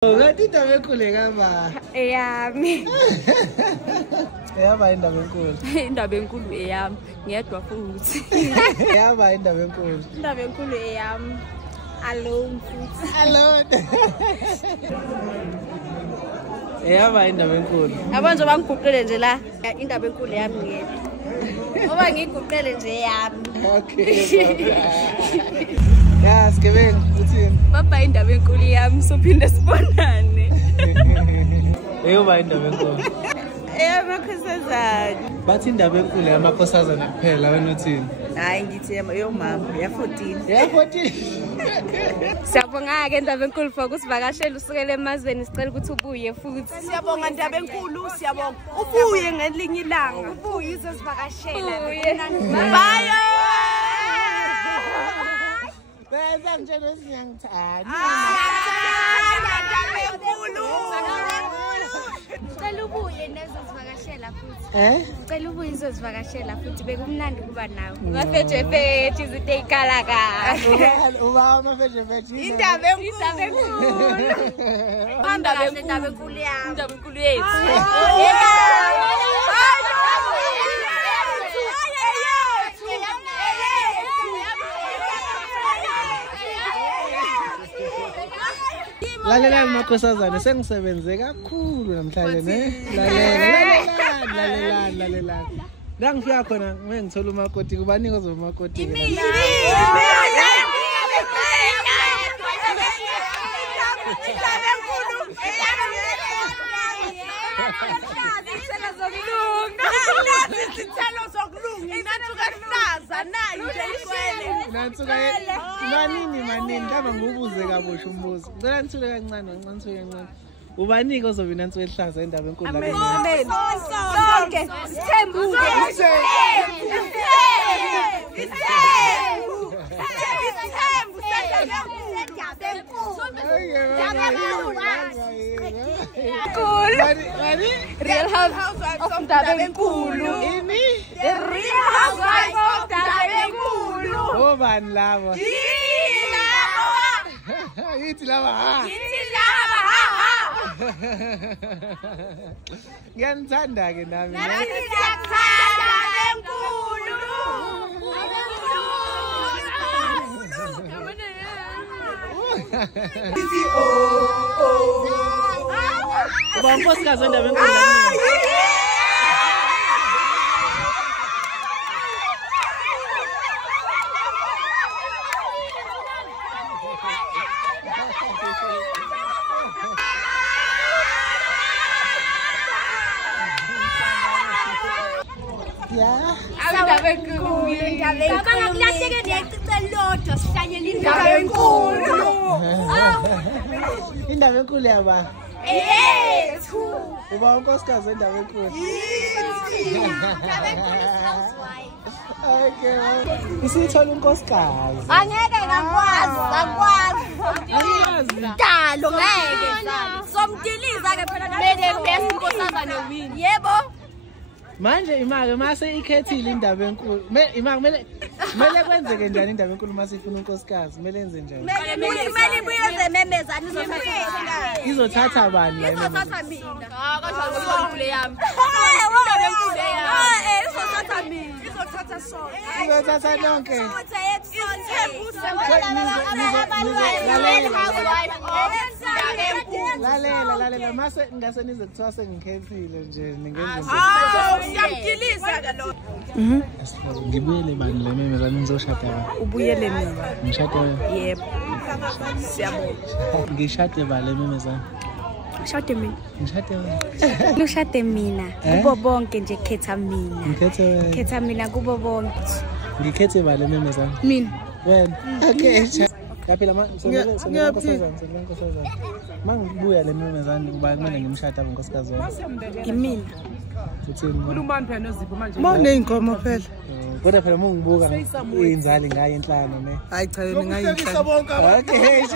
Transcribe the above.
Ngathi indaba enkulu kaba. Eyami. Eyaba indaba enkulu. Indaba enkulu eyami. Ngiyedwa futhi. Eyaba indaba enkulu. Indaba enkulu eyami. Alone futhi. Alone. Eyaba indaba enkulu. Yabona nje bangiguqele nje la. Indaba enkulu yami ngiyedwa. Ngoba ngiguqele nje eyami. Okay. Ya, sigebengu uthini? Baba indaba enkulu yami sophinde sibonane. Eyoba indaba enkulu. Eyamakhosazana. Bathi indaba enkulu yamakhosazana kuphela wena uthini? Hayi ngithi yomama ya 14. Ya 14. Siyabonga ke indaba enkulu for ukusivakashela usukele emazweni sicela ukuthi ubuye futhi. Siyabonga indaba enkulu, siyabonga. Ubuye ngelinye ilanga. Ubuye uzosivakashela. Bye. Beza ngitshela singangithanda. Cela ubuye nezosivakashela futhi. Cela ubuye uzosivakashela futhi bekumnandi kuba nawe. Ngafeje fethu izinto ezikhala kahle. Uba amafeje fethu. Indaba enkulu. Indaba enkulu yami. Indaba enkulu yethu. Lalela makhosazana sengisebenze kakhulu namhlanje ne. Lalela. La ngifika khona ngengithola umakoti kubani kozomakoti. Mina. Manini ndaba ngubuze kabusha umbuzo. Ngicela ngithuke kancane. Ubanike ozobe nansuku ehlaza indaba enkulu la. Amen. Sonke sithembuke. Real Housewives of Dabenkulu. Ini? The Real Housewives of Dabenkulu. Obani lava? Yithi lava. Ngiyanithanda ke nami. Uba unkosikazi wendaba enkulu la. Ya. Indaba enkulu. Indaba enkulu yaba. Yethu. Uba unkosikazi wendaba enkulu. Okay. Isithola unkosikazi. Angeke ngakwazi. Dalo ngeke. Somdiliza ke phela Mele best nkosazana win. Yebo. Manje imake mase ikhethile indaba enkulu. Imake mele kwenzeke njani indaba enkulu mase ifuna unkosikazi? Kumele enze njani? Kumele ibuye memezana izothatha. Izothatha bani la? Izothatha mina. Kanjalo enkulu yami. Indaba enkulu yami. Izothatha mina. Izothatha sona. Izothatha lonke. Lalela mase ngase nize kuthiwa sengikhethile nje ningenze. Siyamgilisa ke lo. Ngibuyele bani le memezana nizoshada bani? Ubuyele mina. Ngishade wena? Yebo. Siyabonga. Ngishade bani le memezana? Shade mina. Ngishade wena? Lushade mina. Kubo bonke nje khetha mina. Ngikhethe wena. Khetha mina kubo bonke. Ngikhethe bani le memezana? Mina. Wena. Okay. Yaphela ngiyakosazana. Mangibuya le memezana kuba kumele ngimshada ngonkosikazi wami. Imina. Uthini? Khuluma phela nozipho manje. Mawune inkomo phela. Kodwa phela mungibuka inzali ngaye enhlano ne. Hayi cha yena ngayinhlalo. Okay.